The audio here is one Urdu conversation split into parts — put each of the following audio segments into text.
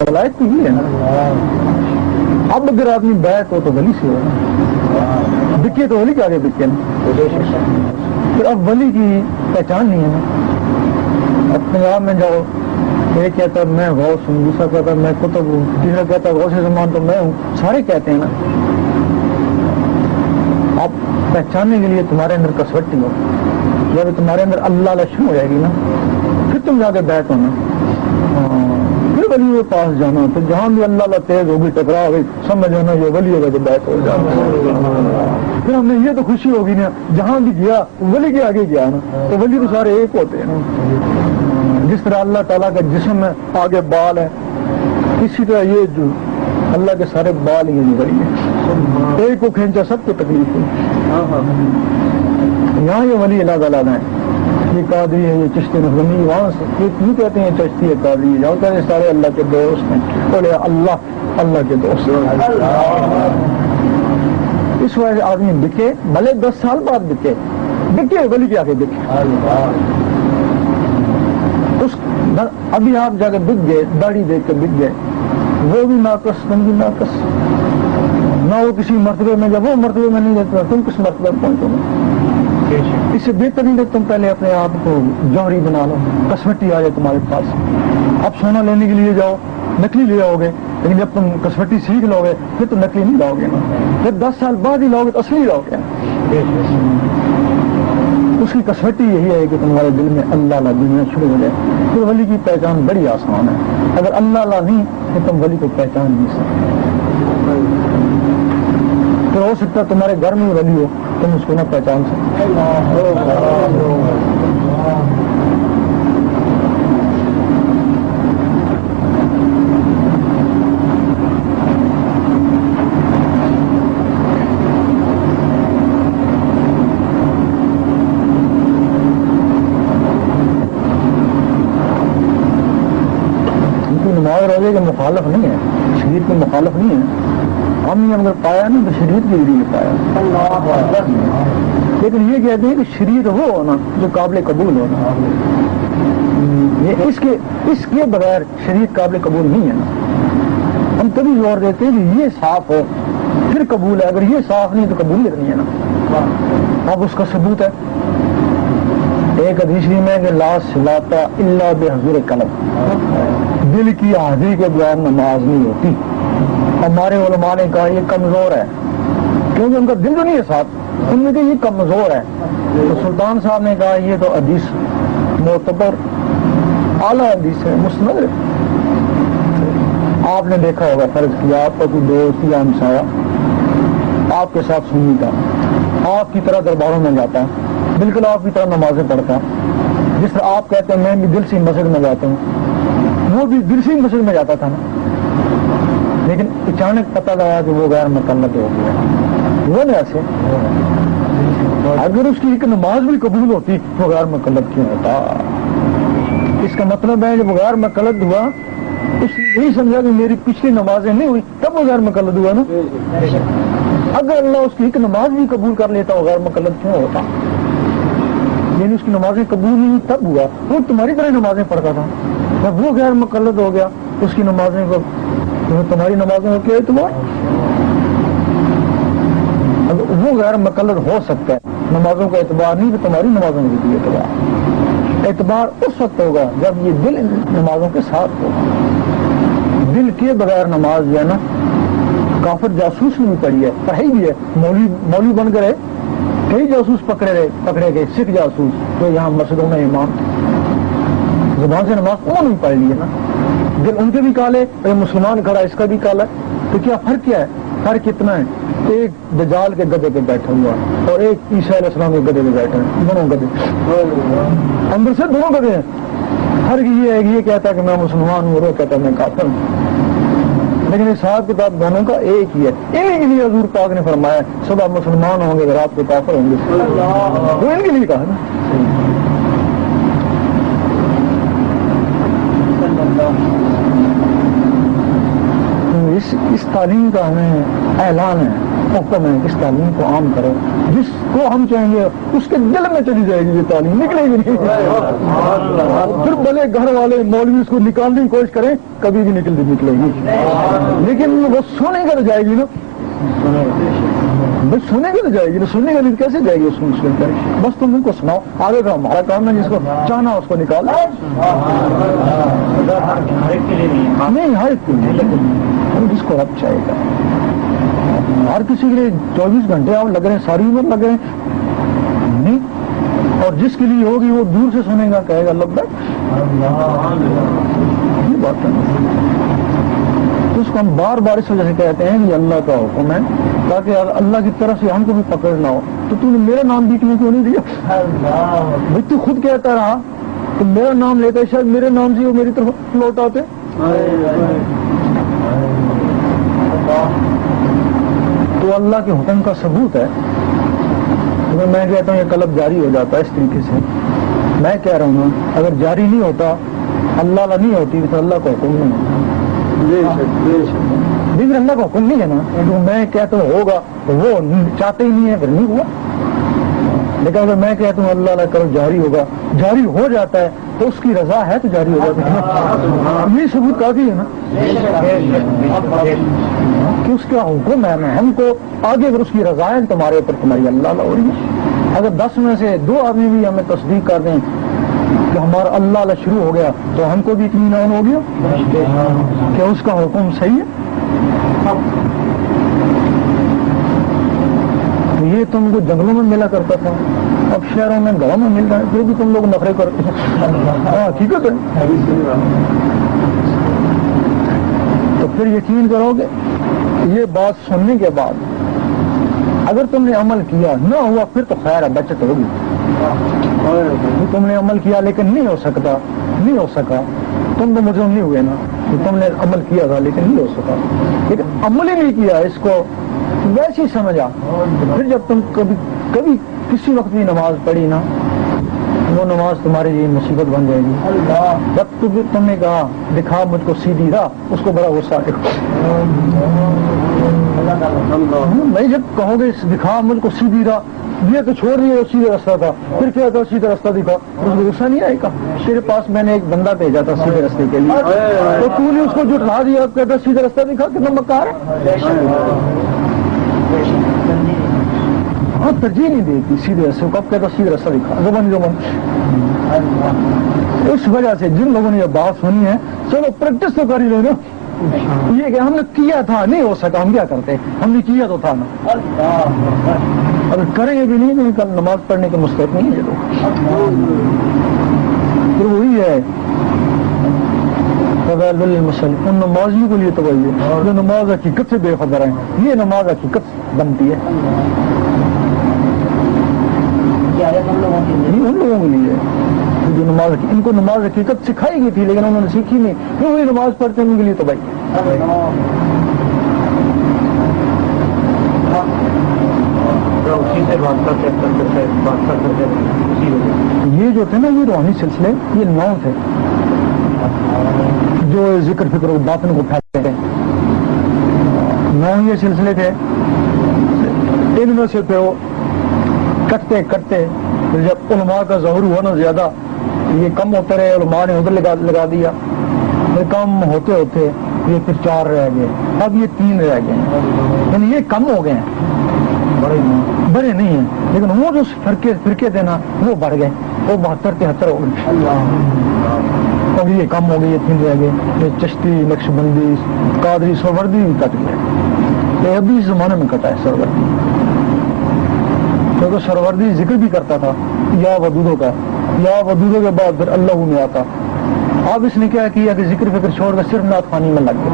ولایت تو یہ ہے نا. اب اگر آدمی بیعت ہو تو ولی سے ہو، بکے تو ولی کے آگے بکے نا. پھر اب ولی کی پہچان نہیں ہے نا. اپنے آپ میں جاؤ، ایک کہتا میں غوث ہوں، دوسرا کہتا میں قطب ہوں، تیسرا کہتا غوث زمان تو میں ہوں. سارے کہتے ہیں نا. آپ پہچاننے کے لیے تمہارے اندر کسوٹی ہو، جب تمہارے اندر اللہ لشم ہو جائے گی نا، پھر تم جا کے بیعت ہونا، پھر ولی کے پاس جانا. تو جہاں بھی اللہ تیز ہوگی، ٹکرا ہوگی، سمجھ جانا یہ ولی ہوگا جو بیعت ہو جانا. پھر ہم نے یہ تو خوشی ہوگی نا، جہاں بھی گیا ولی کے آگے گیا نا. تو ولی تو سارے ایک ہوتے ہیں نا. جس طرح اللہ تعالیٰ کا جسم میں آگے بال ہے، اسی طرح یہ جو اللہ کے سارے بال یہ نہیں ولی ہے. ایک کو کھینچا سب کو تکلیف ہے. یہاں یہ ولی الگ الگ ہیں، یہ قادری ہے، یہ چشتی نظمی، وہاں سے یہ کیوں کہتے ہیں چشتی ہے، قادری ہے، جہاں کہتے ہیں سارے اللہ کے دوست ہیں. بولے اللہ کے دوست. اس وجہ سے آدمی بکے، بھلے 10 سال بعد بکے ولی کے آگے بکے. ابھی آپ جا کے بک گئے، داڑھی دیکھ کے بک گئے، وہ بھی ناقص، تم بھی ناقص. نہ وہ کسی مرتبے میں، جب وہ مرتبے میں نہیں رہتا تم کس مرتبے میں پہنچو گے. اس سے بہتر نہیں کہ تم پہلے اپنے آپ کو جوہری بنا لو، کسوٹی آ جائے تمہارے پاس. اب سونا لینے کے لیے جاؤ، نکلی لے آؤ گے، لیکن جب تم کسوٹی سیکھ لو گے پھر تو نکلی نہیں لاؤ گے نا. پھر 10 سال بعد ہی لاؤ گے تو اصلی لاؤ گے. اس کی کسوٹی یہی ہے کہ تمہارے دل میں اللہ دنیا شروع ہو جائے. پھر ولی کی پہچان بڑی آسان ہے. اگر اللہ نہیں تو تم ولی کو پہچان نہیں سکتے. تو ہو سکتا ہے تمہارے گھر میں ولی ہو، تم اس کو نہ پہچان سکتے. روزے کے مخالف نہیں ہے، شریعت کے مخالف نہیں ہے. ہم نے اگر پایا نا تو شریعت کے ذریعے پایا. لیکن یہ کہتے ہیں کہ شریعت وہ ہونا جو قابل قبول ہونا. اس کے بغیر شریعت قابل قبول نہیں ہے نا. ہم تبھی زور دیتے ہیں کہ یہ صاف ہو پھر قبول ہے، اگر یہ صاف نہیں تو قبولیت نہیں ہے نا. اب اس کا ثبوت ہے ایک حدیث میں کہ لا صلاۃ الا بحضور قلب، دل کی حاضری کے بغیر نماز نہیں ہوتی. ہمارے علماء نے کہا یہ کمزور ہے، کیونکہ ان کا دل تو نہیں ہے ساتھ. ان نے کہا یہ کمزور ہے. تو سلطان صاحب نے کہا یہ تو حدیث معتبر اعلیٰ حدیث ہے، مستند ہے. آپ نے دیکھا ہوگا، فرض کیا آپ کا کوئی دوست یا ہمسایہ آپ کے ساتھ سنی تھا، آپ کی طرح درباروں میں جاتا ہے، بالکل آپ کی طرح نمازیں پڑھتا ہے، جس طرح آپ کہتے ہیں میں بھی دل سے مسجد میں جاتا ہوں، وہ بھی دل سے مسجد میں جاتا تھا نا. لیکن اچانک پتہ لگا کہ وہ غیر مقلد ہو گیا. وہ نہیں ایسے، اگر اس کی ایک نماز بھی قبول ہوتی تو غیر مقلد کیوں ہوتا؟ اس کا مطلب ہے جب غیر مقلد ہوا اس نے نہیں سمجھا کہ میری پچھلی نمازیں نہیں ہوئی تب وہ غیر مقلد ہوا نا. اگر اللہ اس کی ایک نماز بھی قبول کر لیتا وہ غیر مقلد کیوں ہوتا؟ یعنی اس کی نمازیں قبول نہیں تب ہوا، وہ تمہاری طرح نمازیں پڑھتا تھا. جب وہ غیر مقلد ہو گیا اس کی نمازیں کو تمہاری نمازوں کو کیا اعتبار؟ وہ غیر مقلد ہو سکتا ہے، نمازوں کا اعتبار نہیں تو تمہاری نمازوں کا بھی اعتبار. اعتبار اس وقت ہوگا جب یہ دل نمازوں کے ساتھ ہوگا. دل کے بغیر نماز جو ہے نا، کافر جاسوس نے بھی پڑھی ہے، پڑھائی بھی ہے، مولوی بن کر کئی جاسوس پکڑے گئے، سکھ جاسوس جو یہاں مسجدوں میں امام تھے. زبان سے نماز انہوں نے پڑھ لی ہے نا، دل ان کے بھی کالے، ایک مسلمان کھڑا اس کا بھی کالا. تو کیا فرق کیا ہے؟ فرق کتنا ہے؟ ایک دجال کے گدے پہ بیٹھا ہوا اور ایک عیسیٰ علیہ السلام کے گدے پہ بیٹھا ہے. دونوں گدے اندر سے دونوں گدے ہیں. فرق یہ ہے کہ یہ کہتا ہے کہ میں مسلمان ہوں اور وہ کہتا ہے میں کافر ہوں، لیکن حساب کتاب دونوں کا ایک ہی ہے. انہیں کے لیے حضور پاک نے فرمایا صبح مسلمان ہوں گے رات کو کافر ہوں گے. وہ ان کے لیے کہا نا. اس تعلیم کا ہمیں اعلان ہے، حکم ہے، اس تعلیم کو عام کرو. جس کو ہم چاہیں گے اس کے دل میں چلی جائے گی یہ تعلیم، نکلے گی نہیں. پھر بھلے گھر والے مولوی اس کو نکالنے کی کوشش کریں، کبھی بھی نکلے گی. لیکن وہ سونے کا تو جائے گی نا، بس سونے کا تو جائے گی نا، سننے کا نہیں کیسے جائے گی اس کو مسلم کرے. بس تم ان کو سناؤ، آگے کا ہمارا کام ہے، جس کو چاہنا اس کو نکال نہیں، ہر ایک کے لیے، لیکن جس کو رب چاہے گا. ہر کسی کے لیے 24 گھنٹے آپ لگ رہے ہیں، ساری عمر لگ رہے ہیں نہیں. اور جس کے لیے ہوگی وہ دور سے سنے گا، کہے گا لبیک. یہ بات ہے. اس کو ہم بار بار اس وجہ سے کہتے ہیں کہ اللہ کا حکم ہے، تاکہ اللہ کی طرف سے ہم کو بھی پکڑ نہ ہو. تو نے میرا نام بیچنے کیوں نہیں دیا؟ بھائی تو خود کہتا رہا تو میرا نام لیتا، شاید میرے نام سے وہ میری طرف لوٹ آتے. تو اللہ کے حکم کا ثبوت ہے. میں کہتا ہوں یہ قلب جاری ہو جاتا ہے اس طریقے سے. میں کہہ رہا ہوں اگر جاری نہیں ہوتا، اللہ نہیں ہوتی تو اللہ کا حکم نہیں ہوتا. لیکن اللہ کا حکم نہیں ہے نا. میں کہتا ہوں ہوگا تو وہ چاہتے ہی نہیں ہے، پھر نہیں ہوا. لیکن اگر میں کہتا ہوں اللہ کرو جاری ہوگا، جاری ہو جاتا ہے تو اس کی رضا ہے تو جاری ہو جاتا ہے. یہ ثبوت کافی ہے نا کہ اس کا حکم ہے نا. ہم کو آگے اگر اس کی رضا ہے تمہارے اوپر تمہاری اللہ ہو رہی ہے. اگر 10 میں سے 2 آدمی بھی ہمیں تصدیق کر دیں کہ ہمارا اللہ شروع ہو گیا تو ہم کو بھی اطمینان ہو گیا کہ اس کا حکم صحیح ہے. یہ تم کو جنگلوں میں ملا کرتا تھا، اب شہروں میں گاؤں میں مل رہا ہے، پھر بھی تم لوگ نخرے کرتے ہیں. حقیقت ہے. تو پھر یقین کرو گے یہ بات سننے کے بعد اگر تم نے عمل کیا نہ ہوا پھر تو خیر ہے، بچت ہوگی. تم نے عمل کیا لیکن نہیں ہو سکا، تم تو مجرم نہیں ہوئے نا. تم نے عمل کیا تھا لیکن نہیں ہو سکا، لیکن عمل ہی نہیں کیا، اس کو ویسے ہی سمجھا. پھر جب تم کبھی کسی وقت بھی نماز پڑھی نا، وہ نماز تمہارے لیے مصیبت بن جائے گی. جب تم نے کہا دکھا مجھ کو سیدھی راہ، اس کو بڑا غصہ آئے گا. میں جب کہو گے دکھا مجھ کو سیدھی راہ، یہ تو چھوڑ دیا سیدھا راستہ تھا، پھر کیا تھا سیدھا راستہ دکھا، اس کو غصہ نہیں آئے گا. تیرے پاس میں نے ایک بندہ بھیجا تھا سیدھے راستے کے لیے، تو تو نے اس کو جھٹلا دیا، اب کہتا سیدھا راستہ دکھا، کتنا مکار ہے. ہاں ترجیح نہیں دیتی سیدھے راستے کو، اب کہتا سیدھا راستہ دکھا. زبان اس وجہ سے جن لوگوں نے یہ بات سنی ہے چلو پریکٹس تو کر ہی لو نا. یہ کہ ہم نے کیا تھا نہیں ہو سکا، ہم کیا کرتے، ہم نے کیا تو تھا نا. اگر کریں گے بھی نہیں تو کل نماز پڑھنے کے مستحق نہیں ہے. پھر وہی ہے ان نمازیوں کے لیے تباہی ہے جو نماز حقیقت سے بے خبر ہیں. یہ نماز حقیقت بنتی ہے، ان لوگوں کے لیے جو نماز، ان کو نماز حقیقت سکھائی گئی تھی لیکن انہوں نے سیکھی نہیں، کیوں وہی نماز پڑھتے ہیں ان کے لیے تباہی. یہ جو تھے نا یہ روحانی سلسلے، یہ 9 تھے جو ذکر فکر و باطن کو پھیلتے ہیں. 9 یہ سلسلے تھے. ان میں سے پھر وہ کٹتے پھر جب علماء کا ظہور ہوا نا زیادہ، یہ کم ہوتے رہے، علماء نے ادھر لگا دیا. پھر کم ہوتے یہ پھر 4 رہ گئے، اب یہ 3 رہ گئے. یعنی یہ کم ہو گئے ہیں، بڑے نہیں ہیں، لیکن وہ جو فرقے تھے نا وہ بڑھ گئے، وہ 72-73 ہو گئے. اور یہ کم ہو گئی، یہ 3 رہ گئے. یہ چشتی، نقش بندی، قادری، سروردی کٹ گئے. یہ ابھی اس زمانے میں کٹا ہے سروردی، کیونکہ سروردی ذکر بھی کرتا تھا یا ودودوں کا، یا ودودوں کے بعد پھر اللہ میں آتا. اب اس نے کیا کیا کہ ذکر فکر چھوڑ کر صرف نعت خوانی میں لگ گیا.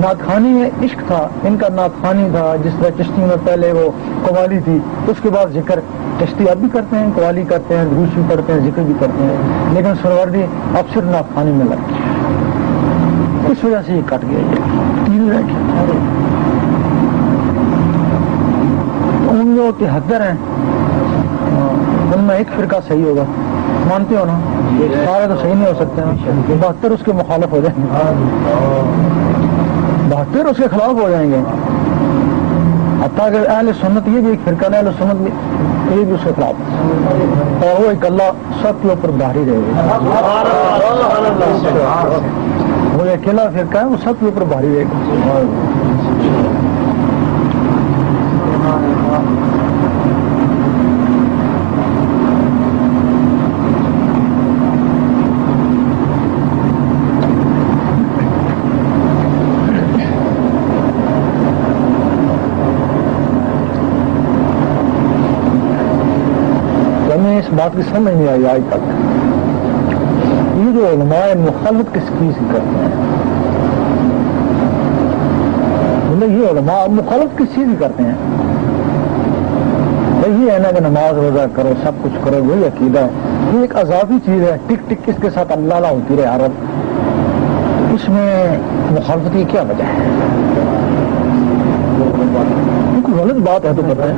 نعت خوانی میں عشق تھا، ان کا نعت خوانی تھا. جس طرح چشتی میں پہلے وہ قوالی تھی، اس کے بعد ذکر. چشتی اب بھی کرتے ہیں، قوالی کرتے ہیں، دروش بھی پڑھتے ہیں، ذکر بھی کرتے ہیں، لیکن سروردی اب صرف نعت خوانی میں لگ گیا. اس وجہ سے یہ کٹ گیا، یہ 3 رہ گیا. ان جو 73 ہیں ان میں ایک فرقہ صحیح ہوگا، مانتے ہو نا؟ سارے تو صحیح نہیں ہو سکتے نا، 72 اس کے مخالف ہو جائیں. 72 اس کے خلاف ہو جائیں گے. حتیٰ کہ اہل سنت یہ بھی ایک فرقہ ہے، اہل سنت بھی یہ بھی اس کے خلاف، اور وہ ایک اللہ سب کے اوپر بھاری رہے گا. وہ اکیلا فرقہ ہے، وہ سب کے اوپر بھاری رہے گا. اس بات کی سمجھ نہیں آئی آج تک. یہ جو علماء مخالفت کس چیز کی کرتے ہیں، بولے یہ علماء مخالفت کس چیز کی کرتے ہیں؟ یہ ہے نا کہ نماز روزہ کرو، سب کچھ کرو، وہی عقیدہ ہے. یہ ایک اضافی چیز ہے، ٹک ٹک اس کے ساتھ اللہ ہوتی رہے عرب. اس میں مخالفت کی کیا وجہ ہے؟ کوئی غلط بات ہے تو پتہ ہے.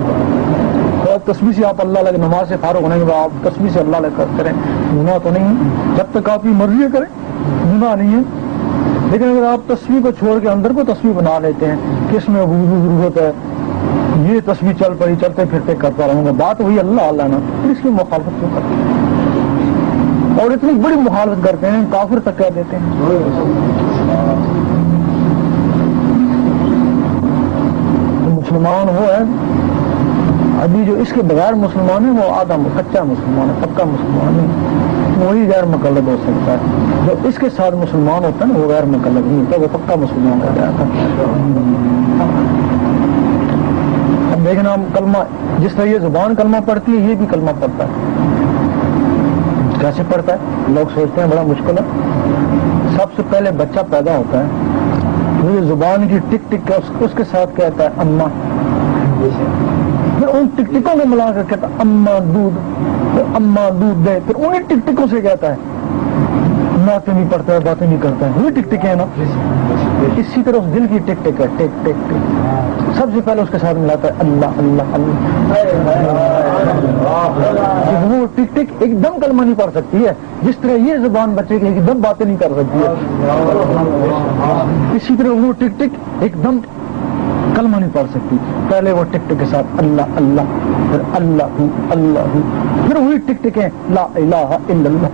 تسبیح سے آپ اللہ لگے، نماز سے فارغ ہونے کے بعد آپ تسبیح سے اللہ لگے کریں، گناہ تو نہیں ہے. جب تک آپ کی مرضی کریں گناہ نہیں ہے. لیکن اگر آپ تسبیح کو چھوڑ کے اندر کو تسبیح بنا لیتے ہیں کہ اس میں وضو ضرورت ہے، یہ تسبیح چل پڑی، چلتے پھرتے کرتا رہوں گا، بات وہی اللہ اللہ نا، پھر اس کی مخالفت کیوں کرتے ہیں؟ اور اتنی بڑی مخالفت کرتے ہیں کافر تک کہہ دیتے ہیں. مسلمان وہ ہے ابھی جو اس کے بغیر مسلمان ہے، وہ آدھا کچا مسلمان ہے، پکا مسلمان ہے. وہی غیر مقلد ہو سکتا ہے. جو اس کے ساتھ مسلمان ہوتا ہے نا، وہ غیر مقلد نہیں ہوتا، وہ پکا مسلمان ہو جاتا ہے. اب دیکھنا کلمہ جس طرح یہ زبان کلمہ پڑھتی ہے، یہ بھی کلمہ پڑھتا ہے. کیسے پڑھتا ہے؟ لوگ سوچتے ہیں بڑا مشکل ہے. سب سے پہلے بچہ پیدا ہوتا ہے، وہ زبان کی ٹک ٹک اس کے ساتھ کہتا ہے اماں. پھر ان ٹک ٹکوں کو ملا کر کہتا ہے اماں دودھ، پھر اماں دودھ دے. پھر انہیں ٹک ٹکوں سے کہتا ہے نعتیں نہیں پڑھتا ہے، باتیں نہیں کرتا ہے. وہی ٹک ٹکیں ہیں نا. اسی طرح اس دل کی ٹک ٹک ہے، ٹک ٹک ٹک. سب سے پہلے اس کے ساتھ ملاتا ہے اللہ اللہ اللہ. وہ ٹک ٹک ایک دم کلمہ نہیں پڑھ سکتی ہے، جس طرح یہ زبان بچے کی ایک دم باتیں نہیں کر سکتی ہے. اسی طرح وہ ٹک ٹک ایک دم کلمہ نہیں پڑھ سکتی. پہلے وہ ٹک ٹک کے ساتھ اللہ اللہ، پھر اللہ ہوں اللہ ہوں، پھر وہی ٹک ٹکیں لا الہ الا اللہ.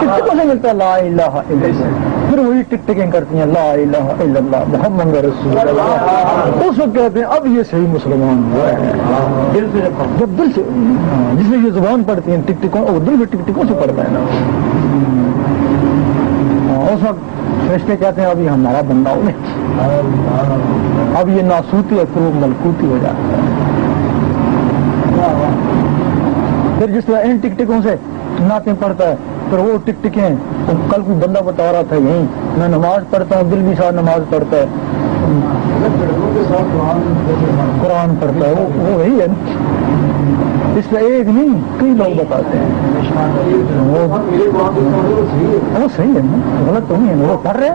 ٹک ٹکوں سے ملتا ہے لا الہ الا اللہ. پھر وہی ٹک ٹکیں کرتی ہیں لا الہ الا اللہ محمد رسول اللہ. اس وقت کہتے ہیں اب یہ صحیح مسلمان ہوا ہے. جب دل سے جس میں یہ زبان پڑھتی ہیں ٹک ٹکوں، اور دل میں ٹک ٹکوں سے پڑھتا ہے نا، اس وقت فرشتے کہتے ہیں اب یہ ہمارا بندہ ہو گیا، اب یہ ناسوتی ہے، پھر وہ ملکوتی ہو جاتا ہے. پھر جس طرح ان ٹک ٹکوں سے نعتیں پڑھتا ہے، پھر وہ ٹک ٹکیں. کل کوئی بندہ بتا رہا تھا یہیں میں نماز پڑھتا ہوں، دل بھی ساتھ نماز پڑھتا ہے، قرآن پڑھتا ہے، وہ وہی ہے نا. اس سے ایک نہیں کئی لوگ بتاتے ہیں وہ صحیح ہے نا، غلط تو نہیں ہے. وہ پڑھ رہے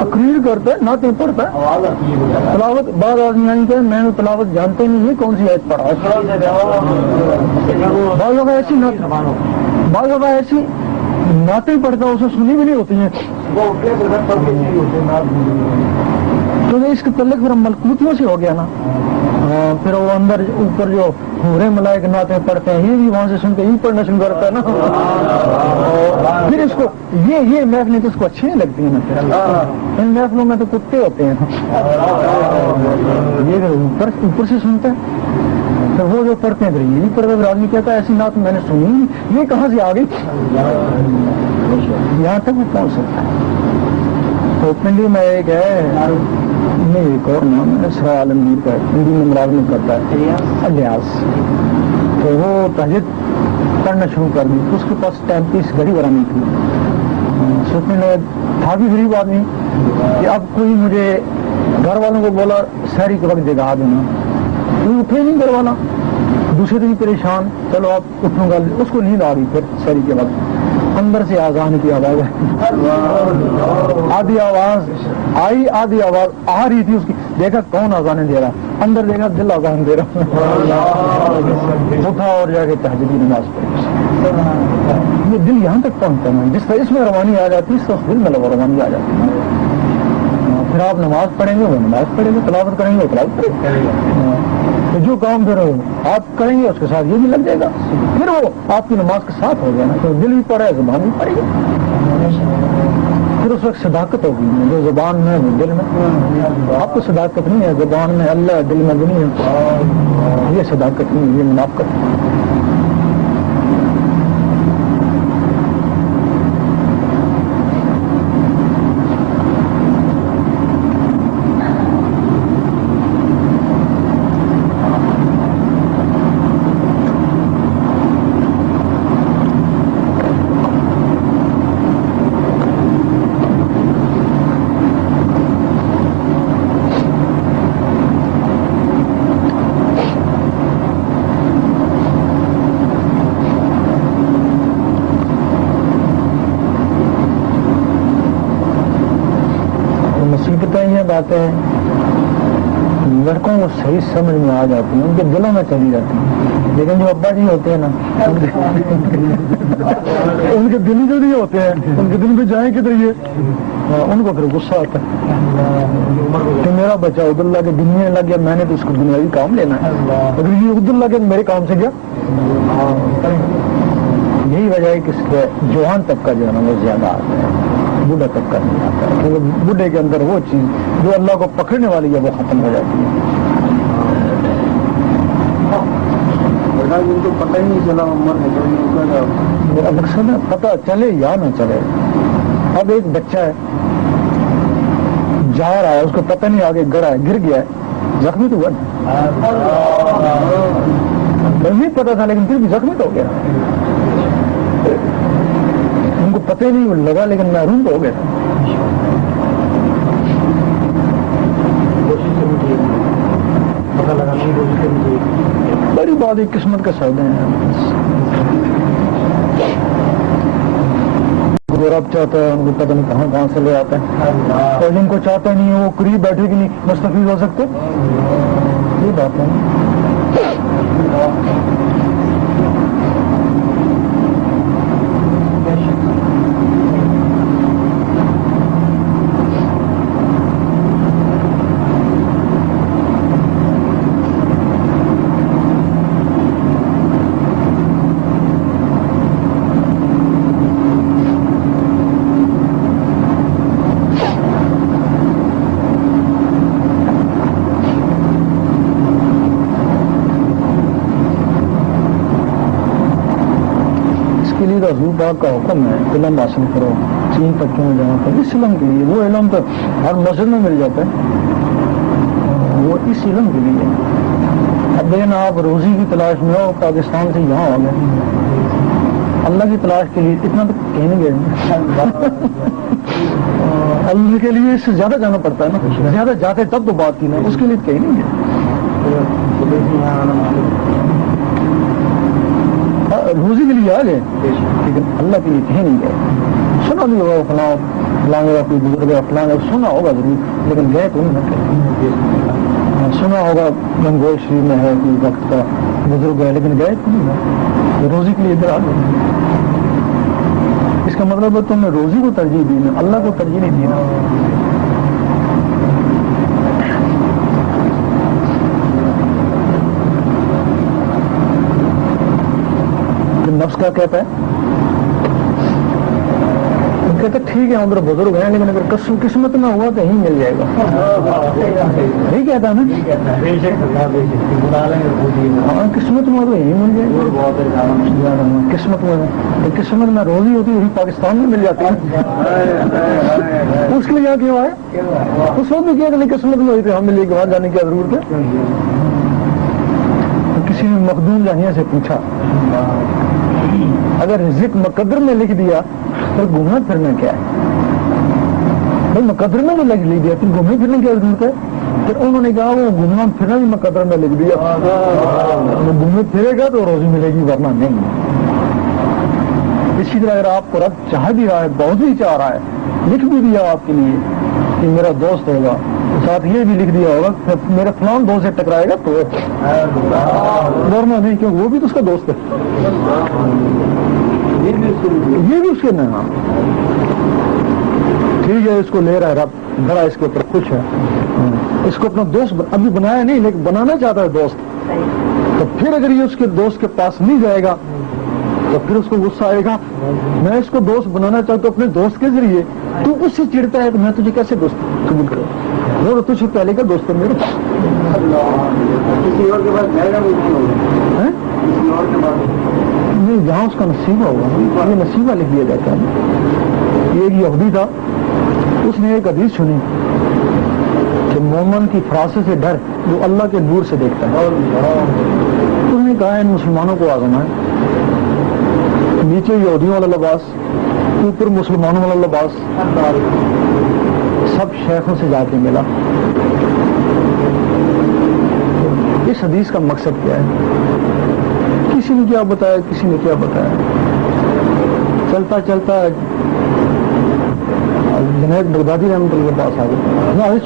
تقریر کرتا ہے، نعتیں پڑھتا ہے، تلاوت. بعض آدمی آئی کہ میں تلاوت جانتے نہیں، یہ کون سی آیت پڑھا. بعض اوقات ایسی بعض اوقات ایسی نعتیں پڑھتا ہے، اسے سنی بھی نہیں ہوتی ہیں. تو اس کے تعلق پھر ملکوتیوں سے ہو گیا نا. پھر وہ اندر اوپر جو حوریں ملائکہ نعتیں پڑھتے ہیں، یہ بھی وہاں سے سن کے یہ پڑھنا شروع کرتا ہے نا. پھر اس کو یہ محفلیں تو اس کو اچھی نہیں لگتی ہیں نا. پھر ان محفلوں میں تو کتے ہوتے ہیں، یہ اوپر سے سنتا ہے. پھر وہ جو پڑھتے ہیں پھر یہ بھی پڑھتا ہے. پھر آدمی کہتا ہے ایسی نعت میں نے سنی نہیں، یہ کہاں سے آ گئی. یہاں تک وہ پہنچ سکتا ہے. تو پنڈی میں ایک ہے، ایک اور نام ہے سرا عالمگیر کا، ہندی میں ملازمت کرتا ہے الیاس. تو وہ تہجد پڑھنا شروع کر دی. اس کے پاس ٹائم پیس گھڑی برانی تھی. سوچنے لگا تھا بھی غریب آدمی کہ اب کوئی مجھے گھر والوں کو بولا سحری کے وقت جگا دینا، کوئی اٹھے نہیں گھر والا. دوسرے دن پریشان، چلو آپ اٹھوں گا. اس کو نیند آ گئی. پھر سحری کے وقت اندر سے آزان کی آواز ہے، آدھی آواز آئی، آدھی آواز آ رہی تھی اس کی. دیکھا کون اذانیں دے رہا، اندر دیکھا دل اذان دے رہا، اٹھا اور جا کے تہجدی نماز پڑھی۔ یہ دل یہاں تک پہنچتا ہے، جس طرح اس میں روانی آ جاتی ہے اس وقت دل میں روانی آ جاتی ہے۔ پھر آپ نماز پڑھیں گے وہ نماز پڑھیں گے، تلاوت کریں گے وہ تلاوت کریں گے، تو جو کام پھر آپ کریں گے اس کے ساتھ یہ بھی لگ جائے گا، پھر وہ آپ کی نماز کے ساتھ ہو گیا نا، تو دل بھی پڑا ہے زبان بھی پڑے گی، پھر اس وقت صداقت ہوگی، جو زبان میں دل میں آپ کو صداقت نہیں ہے، زبان میں اللہ دل میں نہیں ہے، یہ صداقت نہیں، یہ منافقت ہے۔ باتیں لڑکوں کو صحیح سمجھ میں آ جاتی ہیں، ان کے دلوں میں چلی جاتی ہیں، لیکن جو ابا جی ہوتے ہیں نا ان کے دل جو نہیں ہوتے ہیں، ان کے دل میں جائیں کدھر یہ، ان کو پھر غصہ آتا ہے کہ میرا بچہ عبداللہ کے دنیا لگ گیا، میں نے تو اس کو دنیاوی کام لینا ہے، اگر یہ عبداللہ کے میرے کام سے گیا۔ یہی وجہ ہے کہ اس کے جوان طبقہ جو ہے نا وہ زیادہ آتا ہے، بوڑھا طبقہ نہیں آتا ہے، کیونکہ بوڑھے کے اندر وہ چیز جو اللہ کو پکڑنے والی ہے وہ ختم ہو جاتی ہے۔ تو پتہ ہی نہیں چلا میرا مقصد ہے پتہ چلے یا نہ چلے۔ اب ایک بچہ ہے جا رہا ہے، اس کو پتہ نہیں آگے گڑا ہے، گر گیا ہے، زخمی تو ہوا نہیں پتا تھا لیکن پھر بھی زخمی تو ہو گیا، ان کو پتہ نہیں لگا لیکن محروم تو ہو گیا۔ بڑی بات ایک قسمت کا سودے ہیں، رب چاہتا ہے ان کو پتہ نہیں کہاں سے لے آتا ہے، اور جن کو چاہتا نہیں ہے وہ قریب بیٹھے کہ نہیں مستفید ہو سکتے، یہ بات ہے۔ حضور پاک کا حکم ہے علم حاصل کرو، 3 طبقوں میں جمع کرو، اس علم کے لیے، وہ علم تو ہر مسجد میں مل جاتا ہے، وہ اس علم کے لیے۔ اب دیکھیں آپ روزی کی تلاش میں ہو، پاکستان سے یہاں آ گئے، اللہ کی تلاش کے لیے اتنا تو کہیں نہیں گئے، اللہ کے لیے اس سے زیادہ جانا پڑتا ہے نا، زیادہ جاتے تب تو بات کی نا، اس کے لیے کہیں نہیں گئے، روزی کے لیے آ گئے لیکن اللہ کے لیے کہیں نہیں گئے۔ سنا بھی ہوگا فلاں فلاں کا کوئی بزرگ ہے، فلاں سنا ہوگا ضرور لیکن گئے تو نہیں، سنا ہوگا گنگوئی شریف میں ہے کوئی وقت کا بزرگ ہے لیکن گئے تو نہیں، روزی کے لیے ادھر آ گئے۔ اس کا مطلب ہے تم نے روزی کو ترجیح دی نا، اللہ کو ترجیح نہیں دی نا۔ نفس کا کہتا ہے، کہتا ٹھیک ہے ادھر بزرگ ہیں لیکن اگر قسمت میں ہوا تو یہیں مل جائے گا، یہی کہتا ہے نا، ہاں قسمت میں تو یہیں مل جائے گا، قسمت میں روزی ہوتی ہے وہی پاکستان میں مل جاتی ہے، اس کے لیے یہاں کیوں آئے؟ اس وقت بھی کیا کہ قسمت میں ہوئی تھی ہم ملے کہ وہاں جانے کی ضرورت ہے۔ کسی نے مخدوم جانیہ سے پوچھا اگر رزق مقدر میں لکھ دیا تو گھومنا پھرنا کیا ہے؟ مقدر میں بھی لکھ دیا پھر گھومنے پھرنے کی ضرورت ہے؟ پھر انہوں نے کہا وہ گھومنا پھرنا بھی مقدر میں لکھ دیا، گھومنے پھرے گا تو روزی ملے گی ورنہ نہیں۔ اسی طرح اگر آپ کو رب چاہ بھی رہا ہے، بہت بھی چاہ رہا ہے، لکھ بھی دیا آپ کے لیے کہ میرا دوست ہوگا، ساتھ یہ بھی لکھ دیا ہوگا میرا فلان دوست سے ٹکرائے گا تو ورنہ نہیں، کیونکہ وہ بھی تو اس کا دوست ہے، یہ بھی اس کے نام ٹھیک ہے، اس کو لے رہا ہے رب، بڑا اس کے اوپر خوش ہے، اس کو اپنا دوست ابھی بنایا نہیں لیکن بنانا چاہتا ہے دوست، تو پھر اگر یہ اس کے دوست کے پاس نہیں جائے گا تو پھر اس کو غصہ آئے گا، میں اس کو دوست بنانا چاہتا ہوں اپنے دوست کے ذریعے، تو اس سے چڑھتا ہے کہ میں تجھے کیسے دوست قبول کروں، وہ تجھ سے پہلے کا دوست ہے میرے، کسی اور کے پاس جائے گا کسی اور کے پاس نہیں، جہاں اس کا نصیبہ ہوگا، یہ نصیبہ لکھ دیا جاتا ہے۔ ایک یہودی تھا، اس نے ایک حدیث سنی کہ مومن کی فراست سے ڈر جو اللہ کے نور سے دیکھتا ہے، اس نے کہا ان مسلمانوں کو آزمائیں، نیچے یہودیوں والا لباس، اوپر مسلمانوں والا لباس، سب شیخوں سے جا کے ملا۔ اس حدیث کا مقصد کیا ہے؟ کسی نے کیا بتایا، کسی نے کیا بتایا، چلتا چلتا جنید بغدادی رحمۃ اللہ کے پاس آ گیا،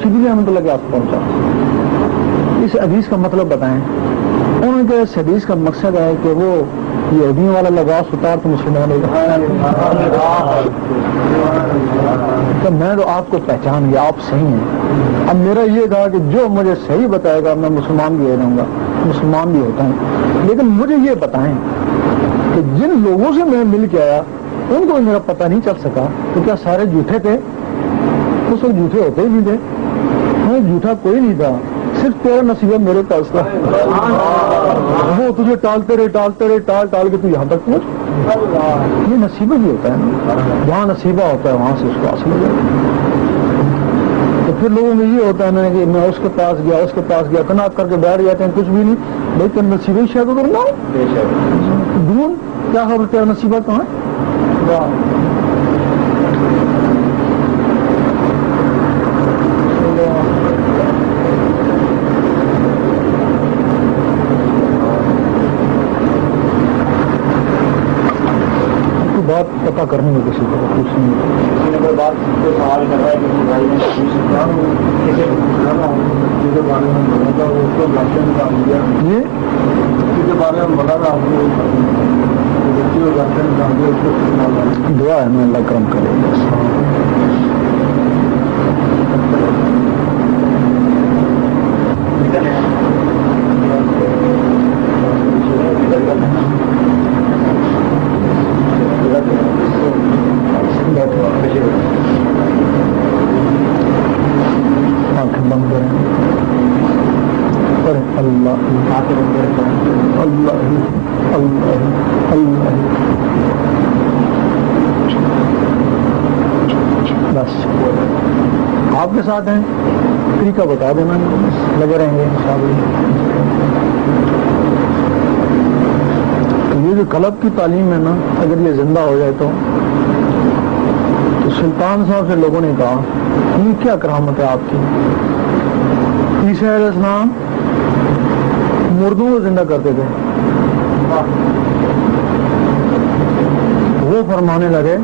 شبلی رحمۃ اللہ کے پاس پہنچا، اس حدیث کا مطلب بتائیں۔ انہوں نے کہا اس حدیث کا مقصد ہے کہ وہ یہودیوں والا لباس اتار تو مسلمان ہوگا، تو میں تو آپ کو پہچان گیا، آپ صحیح ہیں۔ اب میرا یہ تھا کہ جو مجھے صحیح بتائے گا میں مسلمان بھی ہو جاؤں گا، مسلمان بھی ہوتا ہوں، لیکن مجھے یہ بتائیں کہ جن لوگوں سے میں مل کے آیا ان کو میرا پتہ نہیں چل سکا تو کیا سارے جھوٹے تھے؟ اس وقت جھوٹے ہوتے بھی تھے، ہمیں جھوٹا کوئی نہیں تھا، صرف تیرا نصیبہ میرے پاس تھا، وہ تجھے ٹالتے رہے ٹال کے تو یہاں تک پہنچ، یہ نصیبہ بھی ہوتا ہے نا، جہاں نصیبہ ہوتا ہے وہاں سے اس کو حاصل ہو جاتا ہے۔ تو پھر لوگوں میں یہ ہوتا ہے نا کہ میں اس کے پاس گیا کناک کر کے بیٹھ جاتے ہیں، کچھ بھی نہیں، لیکن نصیبہ شاید ادھر نہ ہو، ڈھونڈ کیا خبر تیرا نصیبہ کہاں ہے؟ بات پتا کرنے میں کسی کو کچھ نہیں، بات سوال کر رہا ہے کہ بھائی میں کسی کے بارے میں بولا تھا وہ اس کو لاشن نکال دیا، یہ کسی کے بارے میں بولا تھا آپ کو بچی کو لاشن نکال دیا، اس کو دعا ہے نا اللہ کرم کرے گا۔ بس آپ کے ساتھ ہیں، طریقہ بتا دینا، لگے رہیں گے یہ جو قلب کی تعلیم ہے نا، اگر یہ زندہ ہو جائے تو سلطان صاحب سے لوگوں نے کہا یہ کیا کرامت ہے آپ کی؟ عیسیٰ علیہ السلام مردوں کو زندہ کرتے تھے، وہ فرمانے لگے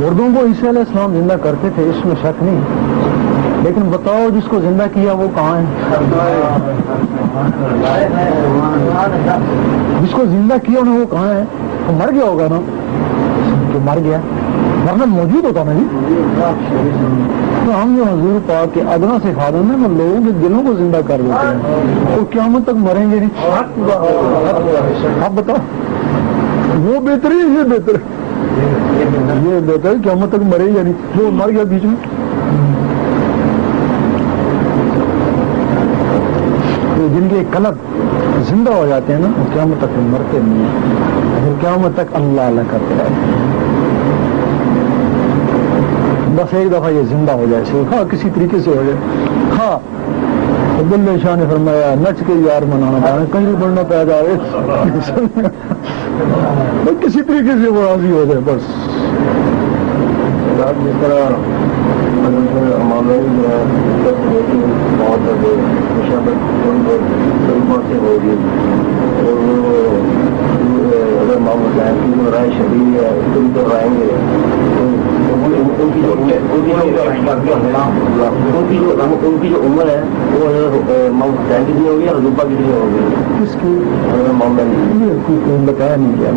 مردوں کو عیسیٰ علیہ السلام زندہ کرتے تھے، اس میں شک نہیں، لیکن بتاؤ جس کو زندہ کیا وہ کہاں ہے؟ جس کو زندہ کیا انہیں وہ کہاں ہے؟ وہ مر گیا ہوگا نا، جو مر گیا، ورنہ موجود ہوتا نا جی۔ تو ہم جو حضور پاک کے ادنا سکھا دیں وہ لوگوں کے دلوں کو زندہ کر دیتے ہیں، وہ قیامت تک مریں گے نہیں۔ آپ بتاؤ وہ بہتر ہے یہ بہتر ہے؟ یہ بہتر ہے قیامت تک مرے گا نہیں، وہ مر گیا بیچ میں۔ تو جن کے قلب زندہ ہو جاتے ہیں نا وہ قیامت تک مرتے نہیں ہیں، پھر قیامت تک اللہ اللہ کرتے رہتے ہیں۔ بس ایک دفعہ یہ زندہ ہو جائے، ہاں کسی طریقے سے ہو جائے، ہاں عبداللہ شاہ نے فرمایا نچ کے یار منانا پڑا، کہیں بھی بڑھنا پہ جائے کسی طریقے سے وہ راضی ہو جائے بس۔ جس طرح رائے شدید ہے، تم تو رائیں گے ان کی کی جو عمر ہے وہ امام حسین کتنی ہوگی اور حضوبہ کتنی ہوگی؟ کس کی؟ یہ کوئی بتایا نہیں گیا،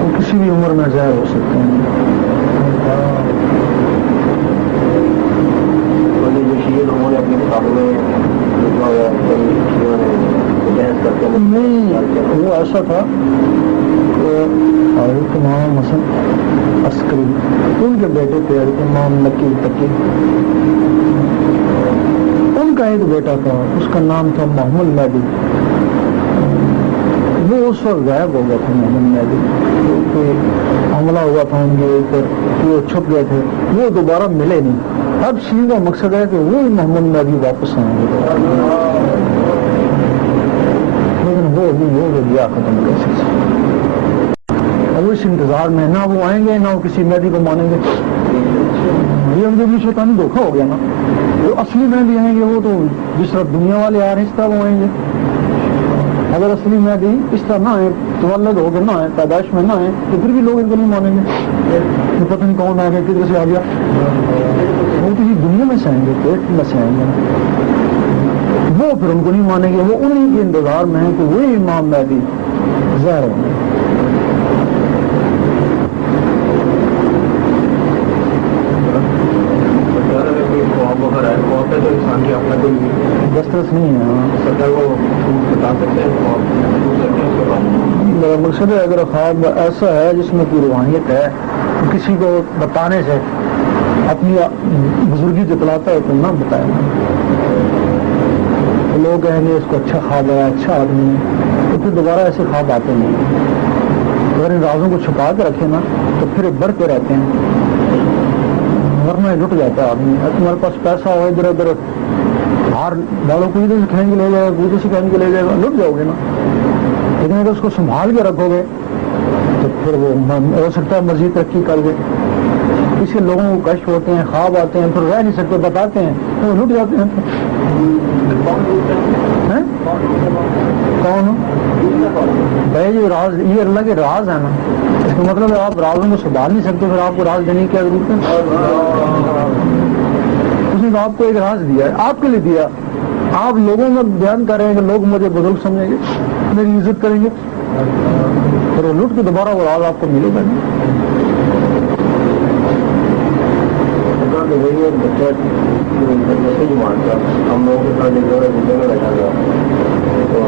وہ کسی بھی عمر میں ظاہر ہو سکتے ہیں. جو شیعہ لوگوں نے اپنے کتابوں میں بحث کرتے ہیں نہیں، وہ ایسا تھا کہ حضرت امام حسن عسکری ان کے بیٹے تھے حضرت امام نقی تقی، ان کا ایک بیٹا تھا، اس کا نام تھا محمد مہدی. وہ اس وقت غائب ہو گیا تھا محمد مہدی، کوئی حملہ ہوا تھا ان کے اوپر، وہ چھپ گئے تھے، وہ دوبارہ ملے نہیں. اب شیعہ کا مقصد ہے کہ وہی محمد مہدی واپس آئیں گے، لیکن وہ نہیں، وہ گیا ختم کیسے. اب اس انتظار میں نہ وہ آئیں گے نہ وہ کسی مہدی کو مانیں گے. یہ ان کے بھی شیطانی دھوکھا ہو گیا نا. جو اصلی مہدی آئیں گے وہ تو جس طرح دنیا والے آ رہے ہیں اس طرح وہ آئیں گے. اگر اصلی مہدی اس طرح نہ آئے، تولد ہو کے نہ آئے، پیدائش میں نہ آئے، تو پھر بھی لوگ ان کو نہیں مانیں گے. یہ پتہ نہیں کون آ گیا، کدھر سے آ گیا. وہ کسی دنیا میں سے آئیں گے، پیٹ میں سے آئیں گے، وہ پھر ان کو نہیں مانیں گے. وہ انہیں کے انتظار میں ہے کہ وہی امام مہدی ظاہر ہوں گے. دسترس نہیں ہے. میرا مقصد ہے اگر خواب ایسا ہے جس میں کوئی روحانیت ہے، کسی کو بتانے سے اپنی بزرگی جتلاتا ہے تو نہ بتائے. لوگ کہیں گے اس کو اچھا خواب ہے، اچھا آدمی ہے، تو پھر دوبارہ ایسے خواب آتے نہیں. اگر ان رازوں کو چھپا کے رکھے نا تو پھر بڑھتے رہتے ہیں، ورنہ لٹ جاتا ہے آدمی. تمہارے پاس پیسہ ہو، ادھر ادھر ہار ڈالو، کوئی ادھر سے کھینچ کے لے جائے گا، کوئی ادھر سے کھینچ کے لے جائے گا، لٹ جاؤ گے نا. لیکن اگر اس کو سنبھال کے رکھو گے تو پھر وہ ہو سکتا ہے مزید ترقی کر دے. اس سے لوگوں کو کشف ہوتے ہیں، خواب آتے ہیں، پھر رہ نہیں سکتے، بتاتے ہیں تو لٹ جاتے ہیں. کون بھائی یہ راز، یہ اللہ کے راز ہے نا. اس کا مطلب ہے آپ رازوں کو سنبھال نہیں سکتے، پھر آپ کو راز دینے کی کیا ضرورت ہے. اس نے تو آپ کو ایک راز دیا ہے، آپ کے لیے دیا. آپ لوگوں میں بیان کر رہے ہیں کہ لوگ مجھے بزرگ سمجھیں گے، میری عزت کریں گے، پھر وہ لٹ کے دوبارہ وہ راز آپ کو ملے گا. بچہ جو مانتا ہم لوگوں کے ساتھ بیٹھا گیا تو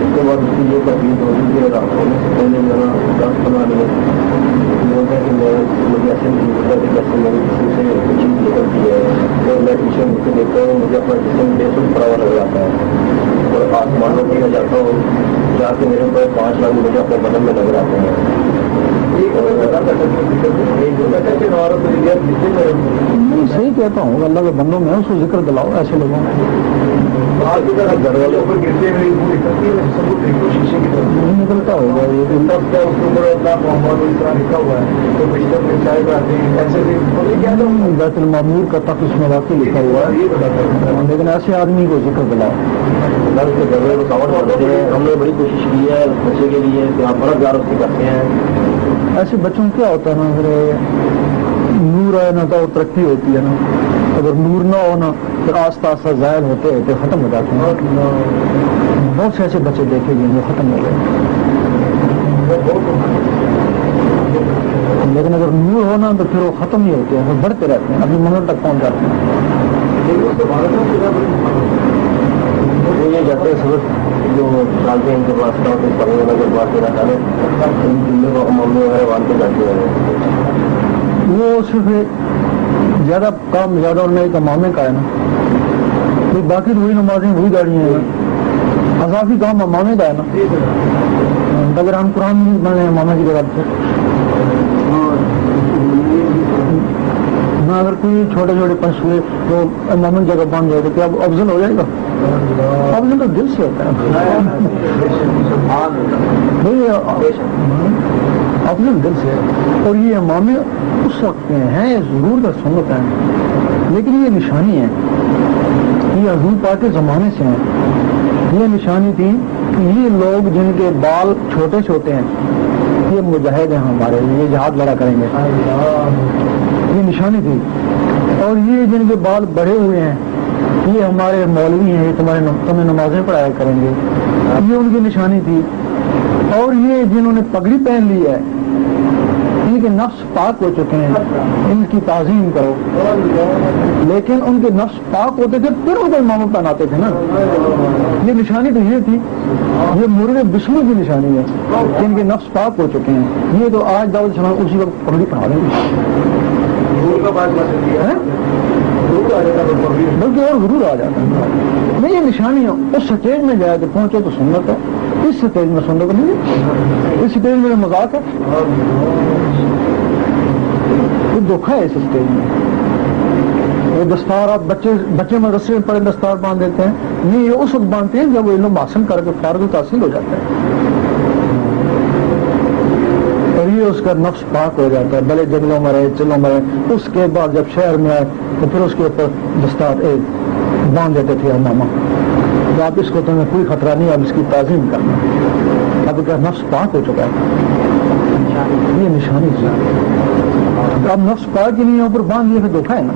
اس کے بعد اس کی یہ تکلیف ہوتی ہے راتوں میں پہلے جو ہے نا 10-15 منٹ بولتا ہے کہ میں مجھے ایسے نہیں ہوتا کہ جیسے میں نے کسی سے چیز نکلتی ہے تو میں پیچھے مجھ سے دیکھتا ہوں، مجھے اپنا جسم بے سود پڑا ہوا نظر آتا ہے اور آسمانوں پہ میں جاتا ہوں، جا کے میرے اوپر 5 لاکھ مجھے اپنے بدن میں نظر آتے ہیں. صحیح کہتا ہوں، اللہ کے بندوں میں اس کو ذکر دلاؤ ایسے لوگوں کو. نکلتا ہوگا بیت المعمور کا تخت اس میں واقعی لکھا ہوا ہے، لیکن ایسے آدمی کو ذکر دلاؤ. ہم نے بڑی کوشش کی ہے بچے کے لیے کہ آپ بڑا پیار اس سے کرتے ہیں. ایسے بچوں کیا ہوتا ہے نا، پھر نور ہے نا تو ترقی ہوتی ہے نا. اگر نور نہ ہو نا پھر آہستہ آہستہ ظاہر ہوتے ہوتے ختم ہو جاتے ہیں. بہت سے ایسے بچے دیکھے گئے جو ختم ہو گئے. لیکن اگر نور ہونا تو پھر وہ ختم ہی ہوتے ہیں، وہ بڑھتے رہتے ہیں، اپنی منزل تک پہنچ جاتے ہیں. یہ جاتے ہیں سب جو ڈالتے ہیں ان کے پاس پڑھنے والے بات دینا چاہتے ممی وغیرہ باندھ کے جاتے ہیں. وہ صرف زیادہ کام زیادہ اور نہیں کمامے کا ہے نا. باقی وہی نمازیں وہی گاڑیاں ہیں، اضافی کام امامے کا ہے نا. اگر ہم قرآن نہیں بنے امامے کی جگہ سے نہ، اگر کوئی چھوٹے چھوٹے پنسوے تو امامے کی جگہ بن جائے تو کیا افضل ہو جائے گا؟ افضل تو دل سے ہوتا ہے. افضل دل سے. اور یہ امامے اس وقت کے ہیں، ضرور کا سنت ہے، لیکن یہ نشانی ہے، یہ حضور پاک کے زمانے سے ہیں. یہ نشانی تھی کہ یہ لوگ جن کے بال چھوٹے چھوٹے ہیں یہ مجاہد ہیں ہمارے، یہ جہاد لڑا کریں گے، یہ نشانی تھی. اور یہ جن کے بال بڑھے ہوئے ہیں یہ ہمارے مولوی ہیں، یہ تمہیں نمازیں پڑھایا کریں گے، یہ ان کی نشانی تھی. اور یہ جنہوں نے پگڑی پہن لی ہے ان کے نفس پاک ہو چکے ہیں، ان کی تعظیم کرو. لیکن ان کے نفس پاک ہوتے تھے پھر ان کو امام پہناتے تھے نا. یہ نشانی تو یہ تھی، یہ مرغ بشنو کی نشانی ہے کہ ان کے نفس پاک ہو چکے ہیں. یہ تو آج دعوت اسلام اسی وقت پگڑی پڑھا رہے ہیں، بلکہ اور ضرور آ جاتا ہے. نہیں یہ نشانی ہے. اس سٹیج میں جائے تو پہنچو تو سنت ہے، اس سٹیج میں سنت نہیں ہے، اس سٹیج میں مذاق ہے، یہ دھوکھا ہے. اس سٹیج میں وہ دستار آپ بچے مدرسے میں پڑے دستار باندھ دیتے ہیں، یہ اس وقت باندھتے ہیں جب وہ علم حاصل کر کے فارغ التحصیل ہو جاتا ہے اور یہ اس کا نفس پاک ہو جاتا ہے. بھلے جنگلوں میں رہے چلوں میں رہے، اس کے بعد جب شہر میں آئے تو پھر اس کے اوپر دستار باندھ دیتے تھے امامہ. تو آپ اس کو تمہیں کوئی خطرہ نہیں، آپ اس کی تعظیم کرنا. اب کا نفس پاک ہو چکا ہے، یہ نشانی تھی. اب نفس پاک ہی نہیں ہے، اوپر باندھ لیا، پھر دھوکھا ہے نا.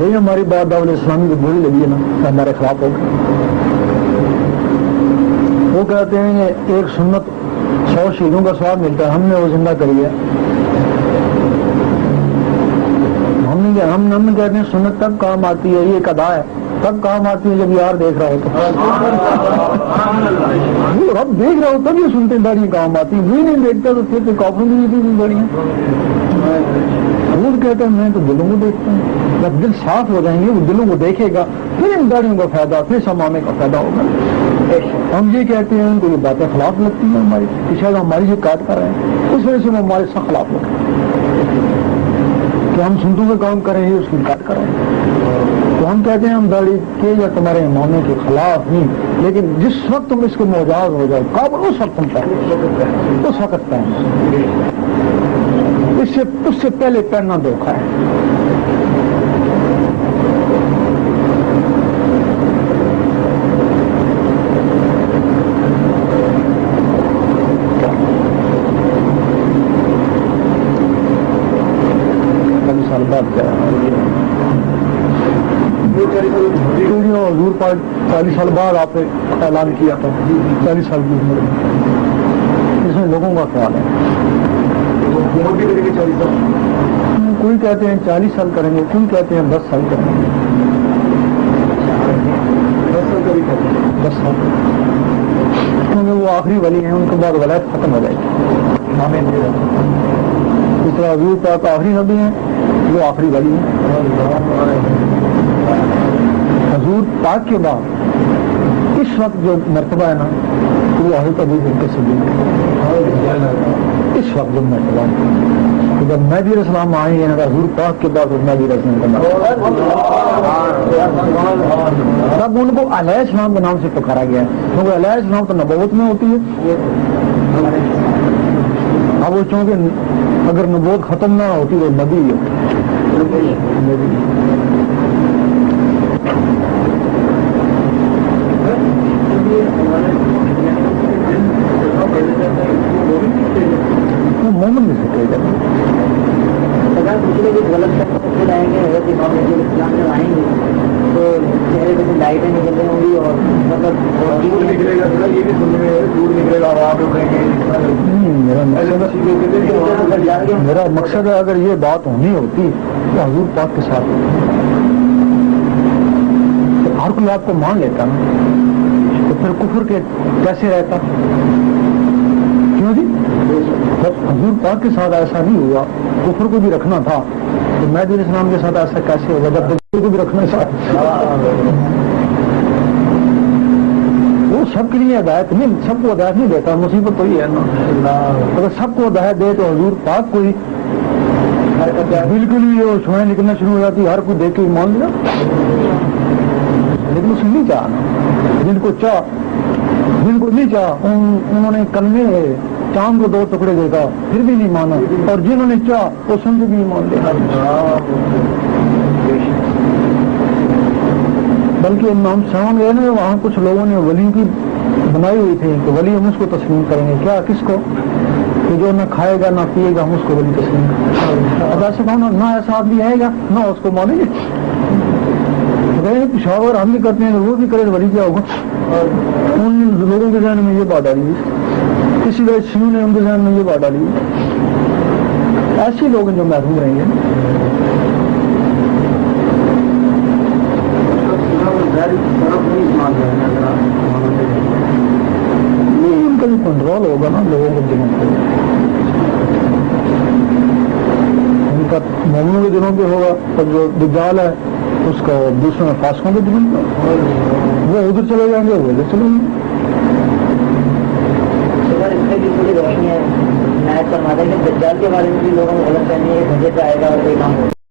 یہی ہماری بات دعوت اسلامی کو بری لگی ہے نا، ہمارے خلاف ہو گئے. وہ کہتے ہیں کہ ایک سنت 100 شہیدوں کا ثواب ملتا ہے، ہم نے وہ زندہ کری ہے. ہم کہتے ہیں سنت تب کام آتی ہے، یہ ایک ادا ہے، تب کام آتی ہے جب یار دیکھ رہا ہوتا. وہ رب دیکھ رہا ہوتا بھی سنتے داڑیاں کام آتی ہیں، وہی نہیں دیکھتا تو پھر کافروں کی بھی داڑیاں. حضور کہتے ہیں میں تو دلوں کو دیکھتا ہوں، جب دل صاف ہو جائیں گے وہ دلوں کو دیکھے گا، پھر ان داڑیوں کا فائدہ، پھر سمامے کا فائدہ ہوگا. ہم یہ کہتے ہیں ان کو یہ باتیں خلاف لگتی ہیں ہماری، کہ شاید ہماری یہ کاٹ کر رہے ہیں، اس وجہ سے وہ ہمارے سخت خلاف ہو گئے کہ ہم سنتوں کا کام کریں گے، اس کی کاٹ کر رہے ہیں. تو ہم کہتے ہیں ہم داڑھی کے یا تمہارے اماموں کے خلاف نہیں، لیکن جس وقت تم اس کے معجاز ہو جاؤ قابل اس وقت تم پہنو، اس وقت پہنو. اس سے پہلے پہننا دھوکھا ہے. حضور پاک 40 سال بعد آپ نے اعلان کیا تھا، 40 سال کی عمر میں. اس میں لوگوں کا خیال ہے، کوئی کہتے ہیں 40 سال کریں گے، کوئی کہتے ہیں 10 سال کریں گے. 10 سال کیونکہ وہ آخری ولی ہیں، ان کے بعد ولایت ختم ہو جائے گی. اس طرح حضور پاک آخری نبی ہیں، وہ آخری ولی ہیں. حضور پاک کے بعد اس وقت جو مرتبہ ہے نا وہ حضرت ابو بکر صدیق اس وقت جو مرتبہ ہے. جب مہدی علیہ السلام آئیں گے حضور پاک کے بعد مہدی علیہ السلام تب ان کو علیہ السلام کے نام سے پکارا گیا ہے، کیونکہ علیہ السلام تو نبوت میں ہوتی ہے. اب وہ چونکہ اگر نبوت ختم نہ ہوتی تو نبی ہوتی. مومن بھی سکے گا. غلط آئیں گے حضرت امام اسلام جب آئیں گے تو چہرے پہ سے لائٹیں نکل رہی ہوں گی اور مطلب دور نکلے گا، یہ بھی سننے میں دور نکلے گا. میرا مقصد ہے اگر یہ بات ہونی ہوتی تو حضور پاک کے ساتھ تو ہر کوئی آپ کو مان لیتا نا، تو پھر کفر کے کیسے رہتا؟ کیوں جی؟ حضور پاک کے ساتھ ایسا نہیں ہوا، کفر کو بھی رکھنا تھا، تو مہدی علیہ السلام کے ساتھ ایسا کیسے ہوگا جب دجال کو بھی رکھنا چاہتا؟ وہ سب کے لیے ہدایت نہیں، سب کو ہدایت نہیں دیتا. مصیبت تو یہ ہے نا، اگر سب کو ہدایت دے تو حضور پاک کو ہی بالکل ہی وہ چھوئیں نکلنا شروع ہو جاتی، ہر کوئی دیکھ کے مان لیا. لیکن اس نے نہیں چاہا، جن کو چاہ جن کو نہیں چاہ انہوں نے کلمے چاند کو 2 ٹکڑے دیکھا پھر بھی نہیں مانا، اور جنہوں نے چاہ وہ سن کے بھی نہیں مان لیا. بلکہ امام سامان گئے نا وہاں کچھ لوگوں نے ولی کی بنائی ہوئی تھی کہ ولی ہم اس کو تسلیم کریں گے. کیا کس کو؟ کہ جو نہ کھائے گا نہ پیے گا ہم اس کو ولی تسلیم کریں گے. اب ایسے کہوں نہ ایسا آدمی آئے گا نہ اس کو مانیں گے. پشاور ہم بھی کرتے ہیں وہ بھی کرے ولی کیا ہوگا. ان لوگوں کے ذہن میں یہ بات ڈالی ہے, کسی طرح شیوں نے ان کے ذہن میں یہ بات ڈالی ہے. ایسے لوگ ہیں جو محروم رہیں گے. نہیں ان کا بھی کنٹرول ہوگا نا لوگوں کے دلوں پہ. ان کا مومنوں کے دلوں پہ ہوگا اور جو دجال ہے اس کا دوسرے میں فاسقوں کے دلوں پہ. وہ ادھر چلے جائیں گے وہ ادھر چلیں گے. اس میں بھی تھوڑی روشنی ہے. نائب فرماتا ہے کہ دجال کے بارے میں بھی لوگوں کو غلط فہمی ہے, مجھے آئے گا اور کوئی کام ہوگا.